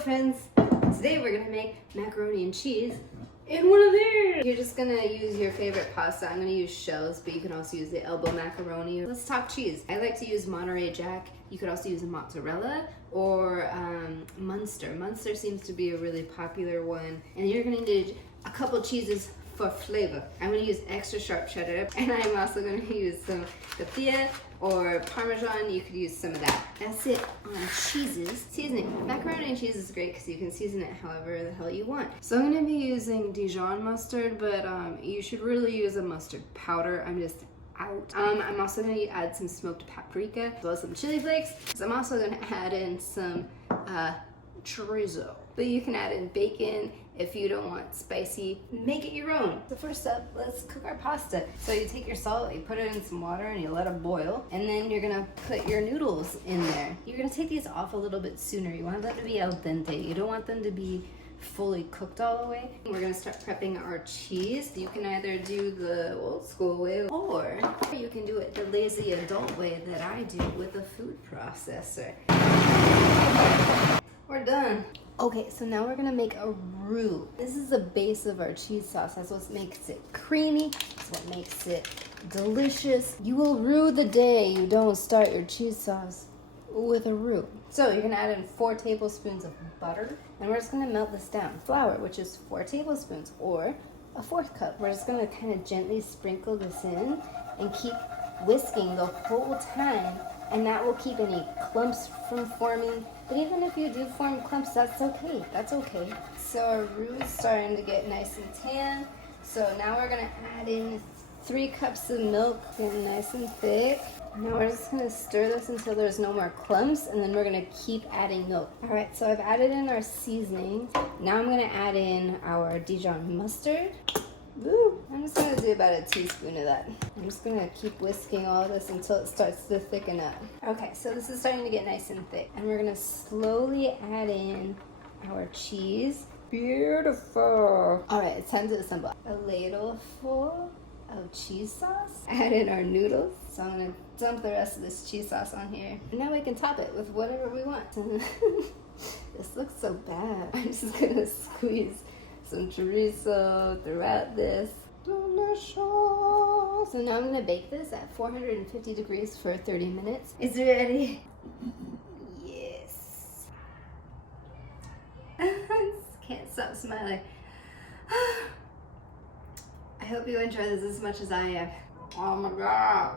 friends, today we're gonna make macaroni and cheese in one of these. You're just gonna use your favorite pasta. I'm gonna use shells, but you can also use the elbow macaroni. Let's talk cheese. I like to use Monterey Jack. You could also use a mozzarella or Munster. Munster seems to be a really popular one. And you're gonna need a couple cheeses for flavor. I'm gonna use extra sharp cheddar, and I'm also gonna use some tortilla or Parmesan. You could use some of that. That's it on cheeses. Seasoning. Macaroni and cheese is great because you can season it however the hell you want. So I'm gonna be using Dijon mustard, but you should really use a mustard powder. I'm just out. I'm also gonna add some smoked paprika, as well as some chili flakes. So I'm also gonna add in some chorizo. But you can add in bacon if you don't want spicy. Make it your own. So first up, let's cook our pasta. So you take your salt, you put it in some water, and you let it boil. And then you're gonna put your noodles in there. You're gonna take these off a little bit sooner. You want them to be al dente. You don't want them to be fully cooked all the way. We're gonna start prepping our cheese. You can either do the old school way, or you can do it the lazy adult way that I do with a food processor. We're done. Okay, so now we're gonna make a roux. This is the base of our cheese sauce. That's what makes it creamy. That's what makes it delicious. You will rue the day you don't start your cheese sauce with a roux. So you're gonna add in 4 tablespoons of butter, and we're just gonna melt this down. Flour, which is 4 tablespoons, or a 1/4 cup. We're just gonna kind of gently sprinkle this in and keep whisking the whole time, and that will keep any clumps from forming. But even if you do form clumps, that's okay. That's okay. So our roux is starting to get nice and tan. So now we're gonna add in 3 cups of milk, getting nice and thick. Now we're just gonna stir this until there's no more clumps, and then we're gonna keep adding milk. All right, so I've added in our seasoning. Now I'm gonna add in our Dijon mustard. Woo! I'm just gonna do about a teaspoon of that. I'm just gonna keep whisking all this until it starts to thicken up. Okay, so this is starting to get nice and thick. And we're gonna slowly add in our cheese. Beautiful! All right, it's time to assemble. A ladle full of cheese sauce. Add in our noodles. So I'm gonna dump the rest of this cheese sauce on here. And now we can top it with whatever we want. This looks so bad. I'm just gonna squeeze some chorizo throughout this. Delicious. So now I'm gonna bake this at 450 degrees for 30 minutes. Is it ready? Yes. I can't stop smiling. I hope you enjoy this as much as I am. Oh my God.